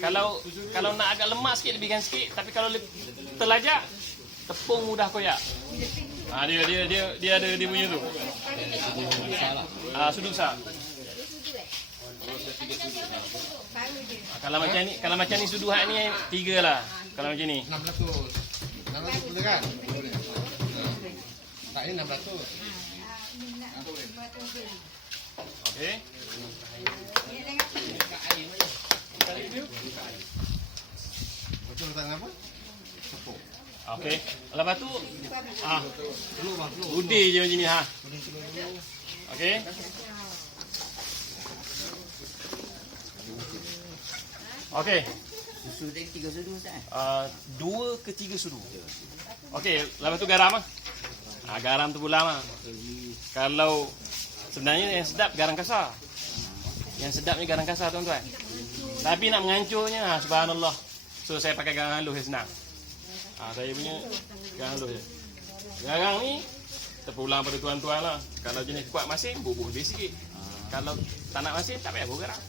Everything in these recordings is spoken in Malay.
Kalau kalau nak agak lemak sikit lebihkan sikit, tapi kalau terlajak tepung mudah koyak. Ah dia dia dia dia ada dia punya tu. Ah sudu besar. Ah, kalau macam ni kalau macam ni sudu hak ni tiga lah. Kalau macam ni. 600. 600 boleh kan? Tak ini 600. Okey. Tak apa? Tepung. Okey. Lepas tu ah undi je macam ni ha. Okey. Okey. Susu tadi tiga sudu Ustaz eh? Uh, dua ke tiga sudu. Okey, lepas tu garam ah. Ha, garam tu pula mah. Kalau sebenarnya yang sedap garam kasar. Yang sedap ni garam kasar tuan-tuan. Tapi nak mengancurnya ha, subhanallah. So saya pakai garam halus yang senang. Ha, saya punya garam halus je. Garam ni terpulang pada tuan-tuan lah. Kalau jenis kuat masin, bubuh lebih sikit. Kalau tak nak masin, tak payah bubuh garam.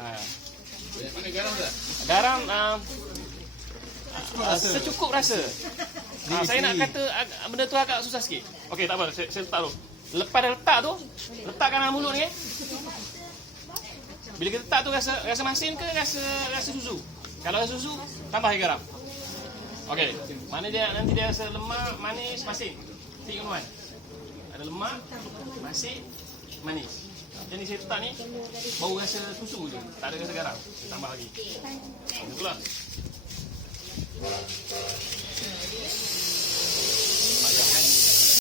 Ha. Mana garam tak? Garam uh, uh, secukup rasa. Uh, saya nak kata ag- benda tu agak susah sikit. Okey, tak apa. Saya, saya letak tu. Lepas dah letak tu, letakkan dalam mulut ni. eh. Bila kita letak tu rasa rasa masin ke rasa rasa susu? Kalau susu, tambah garam. Okey. Mana dia nanti dia rasa lemak, manis, masin. Tengok tuan. Ada lemak, masin, manis. Ni saya letak ni Bau rasa susu je Tak ada rasa garam tambah lagi pula